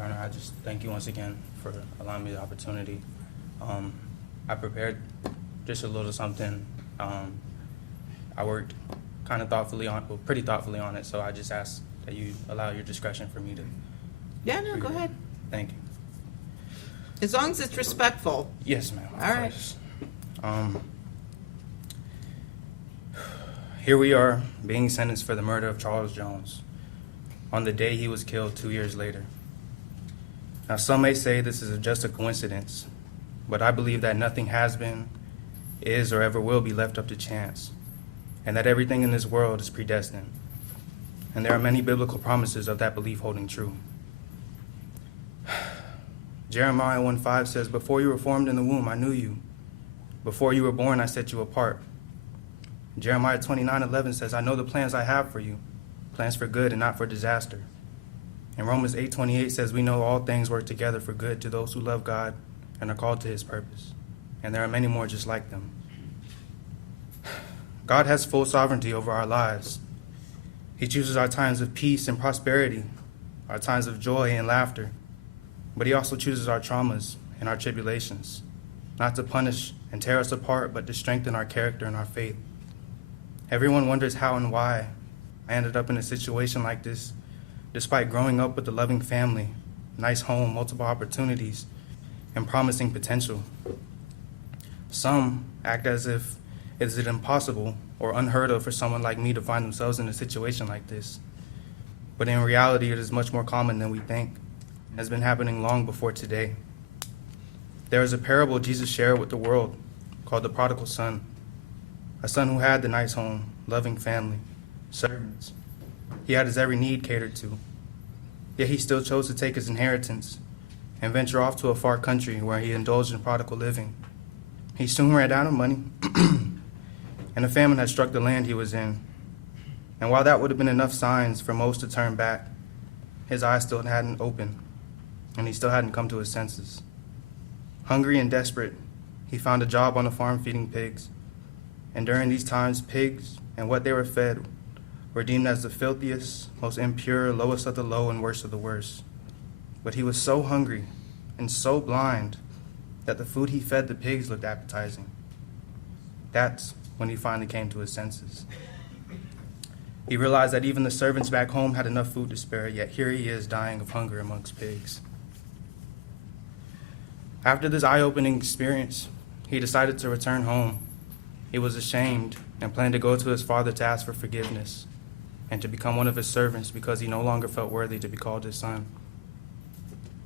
Your Honor, I just thank you once again for allowing me the opportunity. I prepared just a little something. I worked kind of pretty thoughtfully on it, so I just ask that you allow your discretion for me to. Yeah, no, go ahead. Thank you. As long as it's respectful. Yes, ma'am. All right. Here we are, being sentenced for the murder of Charles Jones on the day he was killed 2 years later. Now, some may say this is just a coincidence, but I believe that nothing has been, is, or ever will be left up to chance, and that everything in this world is predestined. And there are many biblical promises of that belief holding true. Jeremiah 1:5 says, "Before you were formed in the womb, I knew you. Before you were born, I set you apart." Jeremiah 29:11 says, "I know the plans I have for you, plans for good and not for disaster." And Romans 8:28 says, "We know all things work together for good to those who love God and are called to his purpose." And there are many more just like them. God has full sovereignty over our lives. He chooses our times of peace and prosperity, our times of joy and laughter. But he also chooses our traumas and our tribulations, not to punish and tear us apart, but to strengthen our character and our faith. Everyone wonders how and why I ended up in a situation like this, despite growing up with a loving family, nice home, multiple opportunities, and promising potential. Some act as if it is impossible or unheard of for someone like me to find themselves in a situation like this. But in reality, it is much more common than we think. It has been happening long before today. There is a parable Jesus shared with the world called the prodigal son, a son who had the nice home, loving family, servants. He had his every need catered to. Yet he still chose to take his inheritance and venture off to a far country where he indulged in prodigal living. He soon ran out of money, and a famine had struck the land he was in. And while that would have been enough signs for most to turn back, his eyes still hadn't opened, and he still hadn't come to his senses. Hungry and desperate, he found a job on a farm feeding pigs. And during these times, pigs and what they were fed were deemed as the filthiest, most impure, lowest of the low, and worst of the worst. But he was so hungry and so blind that the food he fed the pigs looked appetizing. That's when he finally came to his senses. He realized that even the servants back home had enough food to spare, yet here he is dying of hunger amongst pigs. After this eye-opening experience, he decided to return home. He was ashamed and planned to go to his father to ask for forgiveness and to become one of his servants because he no longer felt worthy to be called his son.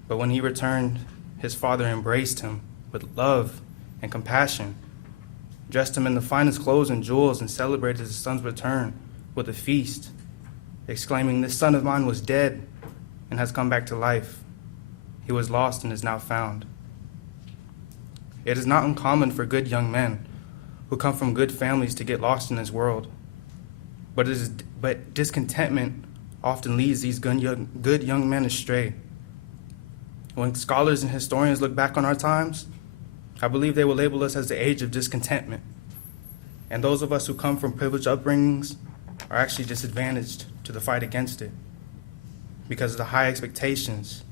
But when he returned, his father embraced him with love and compassion, dressed him in the finest clothes and jewels, and celebrated his son's return with a feast, exclaiming, "This son of mine was dead and has come back to life. He was lost and is now found." It is not uncommon for good young men who come from good families to get lost in this world. But discontentment often leads these good young men astray. When scholars and historians look back on our times, I believe they will label us as the age of discontentment. And those of us who come from privileged upbringings are actually disadvantaged to the fight against it. Because of the high expectations,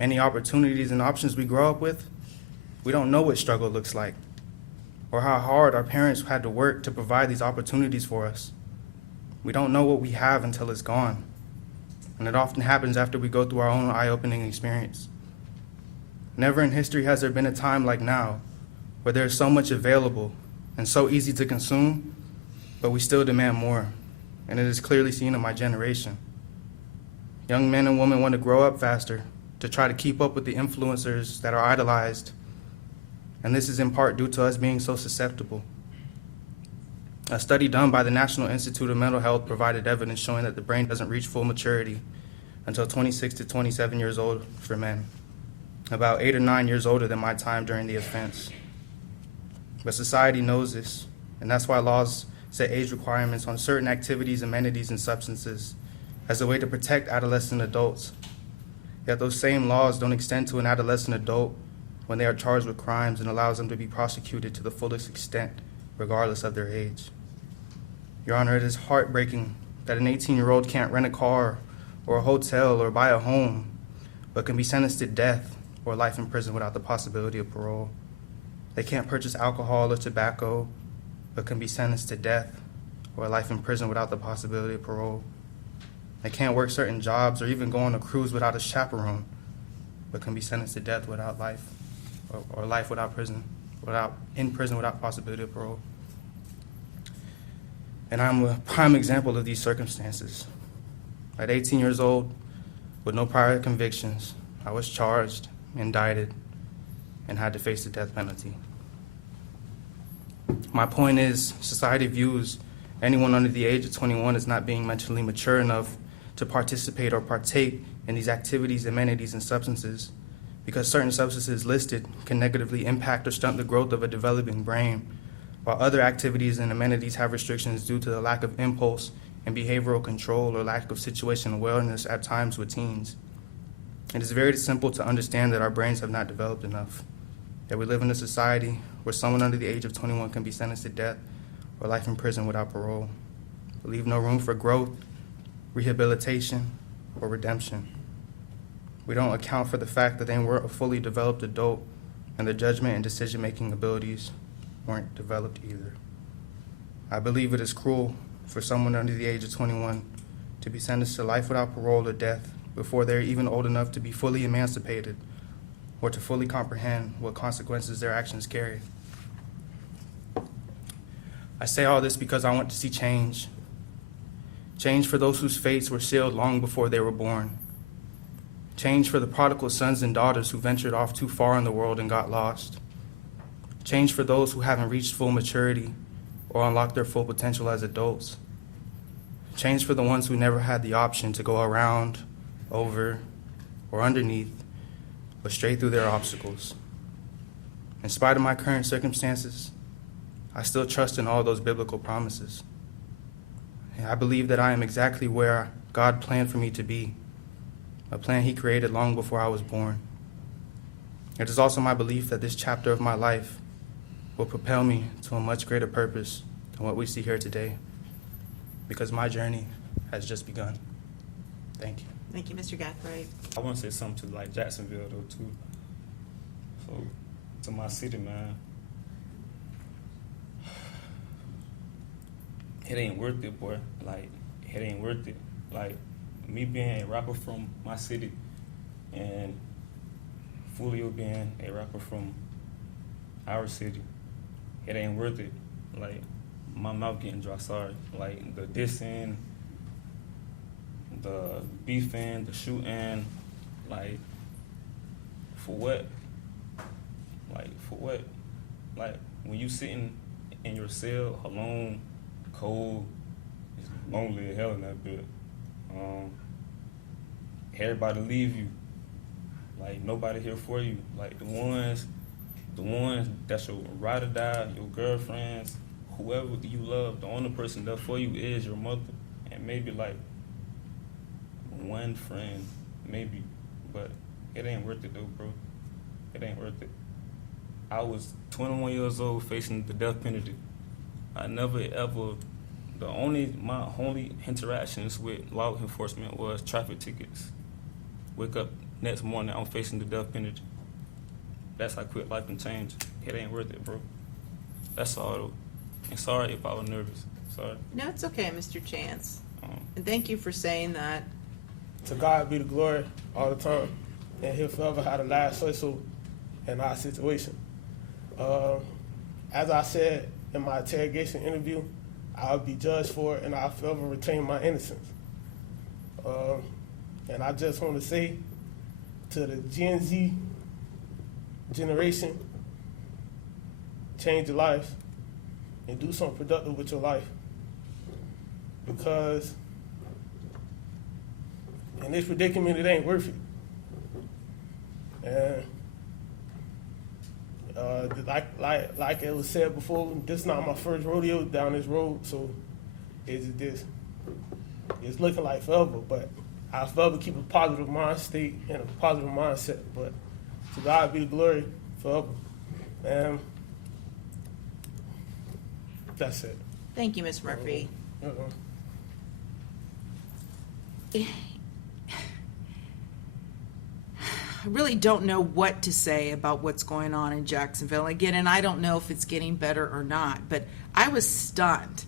many opportunities and options we grow up with, we don't know what struggle looks like, or how hard our parents had to work to provide these opportunities for us. We don't know what we have until it's gone. And it often happens after we go through our own eye-opening experience. Never in history has there been a time like now where there's so much available and so easy to consume, but we still demand more. And it is clearly seen in my generation. Young men and women want to grow up faster to try to keep up with the influencers that are idolized. And this is in part due to us being so susceptible. A study done by the National Institute of Mental Health provided evidence showing that the brain doesn't reach full maturity until 26 to 27 years old for men, about 8 or 9 years older than my time during the offense. But society knows this, and that's why laws set age requirements on certain activities, amenities, and substances as a way to protect adolescent adults. Yet those same laws don't extend to an adolescent adult when they are charged with crimes and allows them to be prosecuted to the fullest extent, regardless of their age. Your Honor, it is heartbreaking that an 18-year-old can't rent a car or a hotel or buy a home, but can be sentenced to death or life in prison without the possibility of parole. They can't purchase alcohol or tobacco, but can be sentenced to death or life in prison without the possibility of parole. They can't work certain jobs or even go on a cruise without a chaperone, but can be sentenced to death without life, or life without prison, in prison without possibility of parole. And I'm a prime example of these circumstances. At 18 years old, with no prior convictions, I was charged, indicted, and had to face the death penalty. My point is, society views anyone under the age of 21 as not being mentally mature enough to participate or partake in these activities, amenities, and substances, because certain substances listed can negatively impact or stunt the growth of a developing brain, while other activities and amenities have restrictions due to the lack of impulse and behavioral control or lack of situational awareness at times with teens. It is very simple to understand that our brains have not developed enough, that we live in a society where someone under the age of 21 can be sentenced to death or life in prison without parole, but leave no room for growth, rehabilitation, or redemption. We don't account for the fact that they weren't a fully developed adult and their judgment and decision-making abilities weren't developed either. I believe it is cruel for someone under the age of 21 to be sentenced to life without parole or death before they're even old enough to be fully emancipated or to fully comprehend what consequences their actions carry. I say all this because I want to see change. Change for those whose fates were sealed long before they were born. Change for the prodigal sons and daughters who ventured off too far in the world and got lost. Change for those who haven't reached full maturity or unlocked their full potential as adults. Change for the ones who never had the option to go around, over, or underneath, but straight through their obstacles. In spite of my current circumstances, I still trust in all those biblical promises. And I believe that I am exactly where God planned for me to be, a plan He created long before I was born. It is also my belief that this chapter of my life will propel me to a much greater purpose than what we see here today, because my journey has just begun. Thank you. Thank you, Mr. Gathright. I want to say something to like Jacksonville though too. So to my city, man, it ain't worth it, boy. Like it ain't worth it. Like me being a rapper from my city and Foolio being a rapper from our city, it ain't worth it. Like my mouth getting dry, sorry. Like the dissing, the beefing, the shooting, like for what? Like for what? Like when you sitting in your cell alone, cold, it's lonely as hell in that bit. Everybody leave you. Like nobody here for you. Like the ones that's your ride or die, your girlfriends, whoever you love, the only person there for you is your mother, and maybe like one friend, maybe, but it ain't worth it though, bro. It ain't worth it. I was 21 years old facing the death penalty. I never ever, my only interactions with law enforcement was traffic tickets. Wake up next morning, I'm facing the death penalty. That's how quick life can change. It ain't worth it, bro. That's all though. And sorry if I was nervous. Sorry. No, it's okay, Mr. Chance. And thank you for saying that. To God be the glory all the time, and He'll forever have the last say-so in our situation. As I said in my interrogation interview, I'll be judged for it, and I'll forever retain my innocence. And I just want to say to the Gen Z generation, change your life and do something productive with your life. Because in this predicament, it ain't worth it. And like it was said before, this is not my first rodeo down this road, so it's looking like forever, but I'll forever keep a positive mind state and a positive mindset. But to God be the glory forever. And that's it. Thank you, Ms. Murphy. really don't know what to say about what's going on in Jacksonville. Again, and I don't know if it's getting better or not, but I was stunned.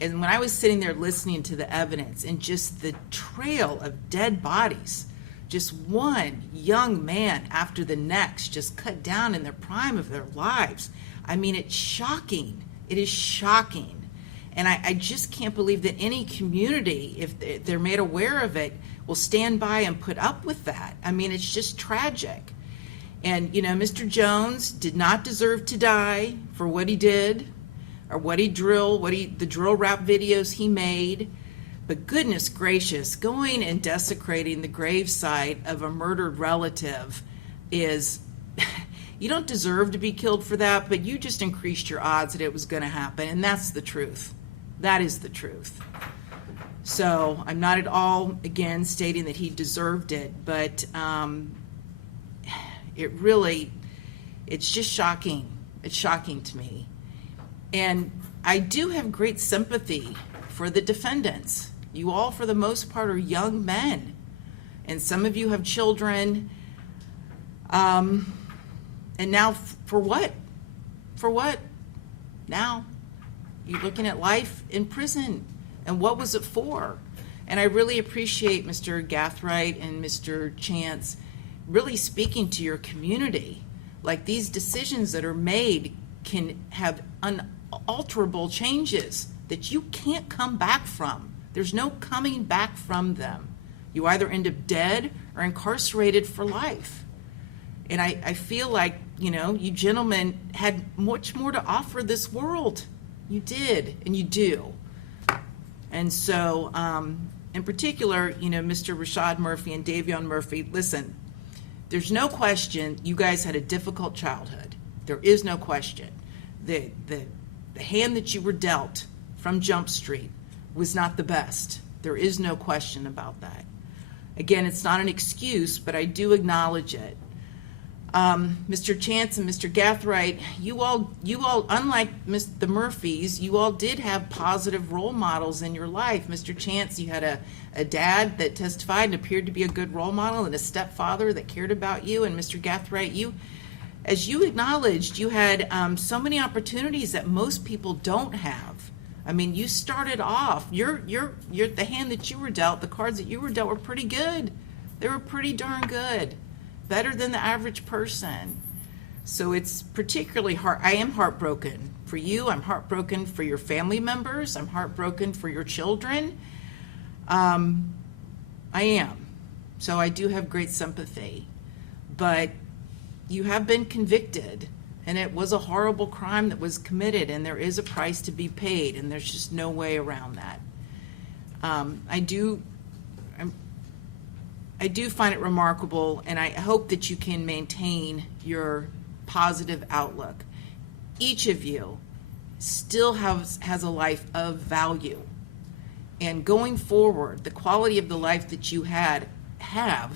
And when I was sitting there listening to the evidence and just the trail of dead bodies, just one young man after the next, just cut down in the prime of their lives. I mean, it's shocking. It is shocking. And I just can't believe that any community, if they're made aware of it, will stand by and put up with that. I mean, it's just tragic. And, you know, Mr. Jones did not deserve to die for what he did or the drill rap videos he made. But goodness gracious, going and desecrating the gravesite of a murdered relative is, you don't deserve to be killed for that, but you just increased your odds that it was going to happen. And that's the truth. That is the truth. So I'm not at all, again, stating that he deserved it, but it's just shocking. It's shocking to me. And I do have great sympathy for the defendants. You all, for the most part, are young men. And some of you have children. And now, for what? For what? Now, you're looking at life in prison. And what was it for? And I really appreciate Mr. Gathright and Mr. Chance really speaking to your community. Like, these decisions that are made can have unalterable changes that you can't come back from. There's no coming back from them. You either end up dead or incarcerated for life. And I feel like, you know, you gentlemen had much more to offer this world. You did, and you do. And so, in particular, you know, Mr. Rashad Murphy and Davion Murphy, listen, there's no question you guys had a difficult childhood. There is no question. The hand that you were dealt from Jump Street was not the best. There is no question about that. Again, it's not an excuse, but I do acknowledge it. Mr. Chance and Mr. Gathright, you all, unlike the Murphys, you all did have positive role models in your life. Mr. Chance, you had a dad that testified and appeared to be a good role model, and a stepfather that cared about you. And Mr. Gathright, as you acknowledged, you had so many opportunities that most people don't have. I mean, you started off, the hand that you were dealt, the cards that you were dealt were pretty good. They were pretty darn good. Better than the average person. So it's particularly hard. I am heartbroken for you. I'm heartbroken for your family members. I'm heartbroken for your children. I am. So I do have great sympathy. But you have been convicted, and it was a horrible crime that was committed, and there is a price to be paid, and there's just no way around that. I do find it remarkable, and I hope that you can maintain your positive outlook. Each of you still has a life of value. And going forward, the quality of the life that you have,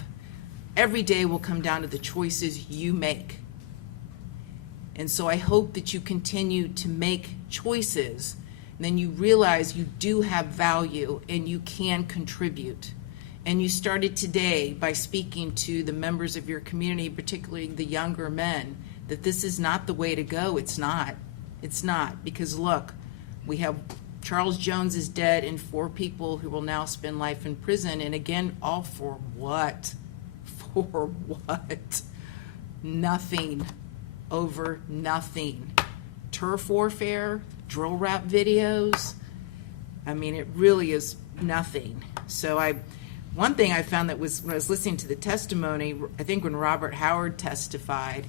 every day will come down to the choices you make. And so I hope that you continue to make choices, and then you realize you do have value and you can contribute. And you started today by speaking to the members of your community, particularly the younger men, that this is not the way to go. It's not. It's not. Because look, we have Charles Jones is dead and 4 people who will now spend life in prison. And again, all for what? For what? Nothing. Over nothing. Turf warfare, drill rap videos. I mean, it really is nothing. So one thing I found that was, when I was listening to the testimony, I think when Robert Howard testified,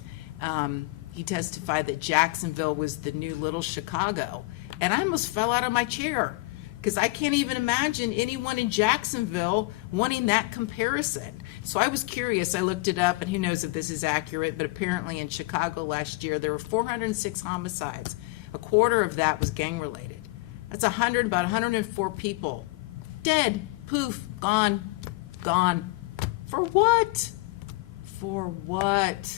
he testified that Jacksonville was the new little Chicago. And I almost fell out of my chair, because I can't even imagine anyone in Jacksonville wanting that comparison. So I was curious. I looked it up, and who knows if this is accurate, but apparently in Chicago last year, there were 406 homicides. A quarter of that was gang-related. That's about 104 people dead. Poof, gone. For what? For what?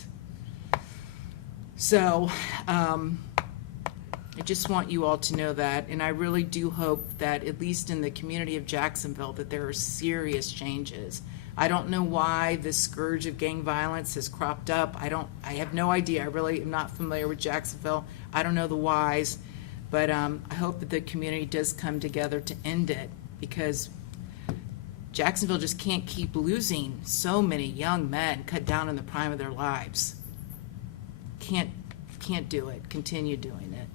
So, I just want you all to know that, and I really do hope that, at least in the community of Jacksonville, that there are serious changes. I don't know why this scourge of gang violence has cropped up. I have no idea. I really am not familiar with Jacksonville. I don't know the whys, but I hope that the community does come together to end it, because Jacksonville just can't keep losing so many young men cut down in the prime of their lives. Can't do it. Continue doing it.